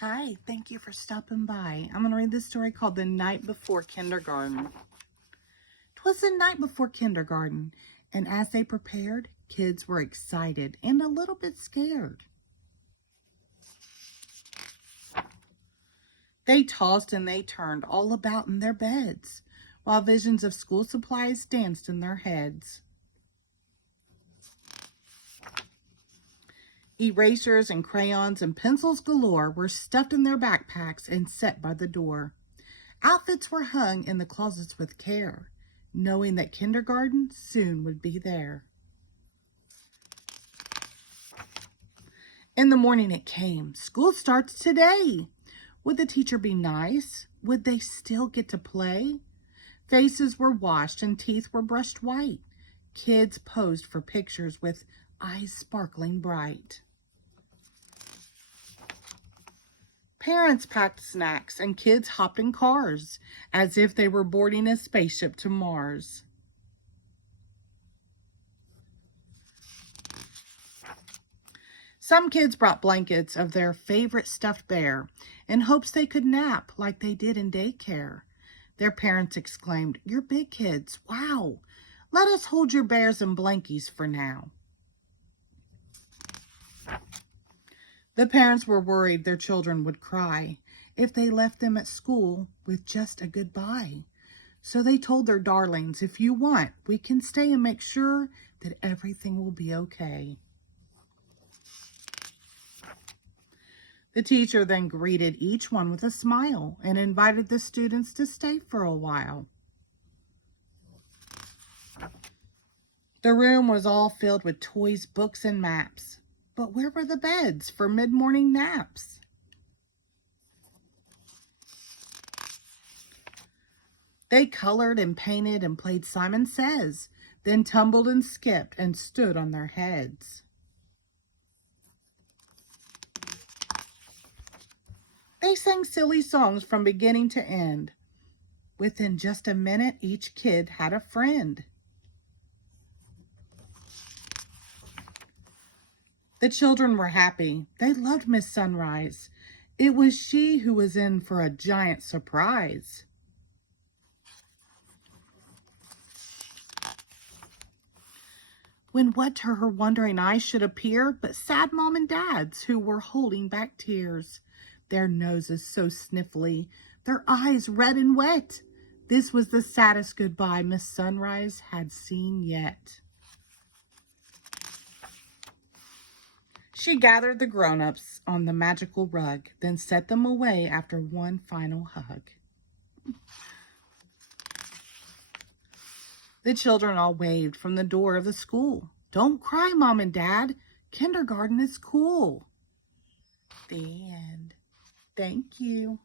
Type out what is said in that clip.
Hi, thank you for stopping by. I'm going to read this story called The Night Before Kindergarten. 'Twas the night before kindergarten, and as they prepared, kids were excited and a little bit scared. They tossed and they turned all about in their beds, while visions of school supplies danced in their heads. Erasers and crayons and pencils galore were stuffed in their backpacks and set by the door. Outfits were hung in the closets with care, knowing that kindergarten soon would be there. In the morning it came. School starts today. Would the teacher be nice? Would they still get to play? Faces were washed and teeth were brushed white. Kids posed for pictures with eyes sparkling bright. Parents packed snacks and kids hopped in cars as if they were boarding a spaceship to Mars. Some kids brought blankets of their favorite stuffed bear in hopes they could nap like they did in daycare. Their parents exclaimed, "You're big kids, wow! Let us hold your bears and blankies for now." The parents were worried their children would cry if they left them at school with just a goodbye. So they told their darlings, "If you want, we can stay and make sure that everything will be okay." The teacher then greeted each one with a smile and invited the students to stay for a while. The room was all filled with toys, books, and maps. But where were the beds for mid-morning naps? They colored and painted and played Simon Says, then tumbled and skipped and stood on their heads. They sang silly songs from beginning to end. Within just a minute, each kid had a friend. The children were happy. They loved Miss Sunrise. It was she who was in for a giant surprise. When what to her wondering eyes should appear but sad mom and dads who were holding back tears, their noses so sniffly, their eyes red and wet. This was the saddest goodbye Miss Sunrise had seen yet. She gathered the grown-ups on the magical rug, then set them away after one final hug. The children all waved from the door of the school. "Don't cry, Mom and Dad. Kindergarten is cool." The end. Thank you.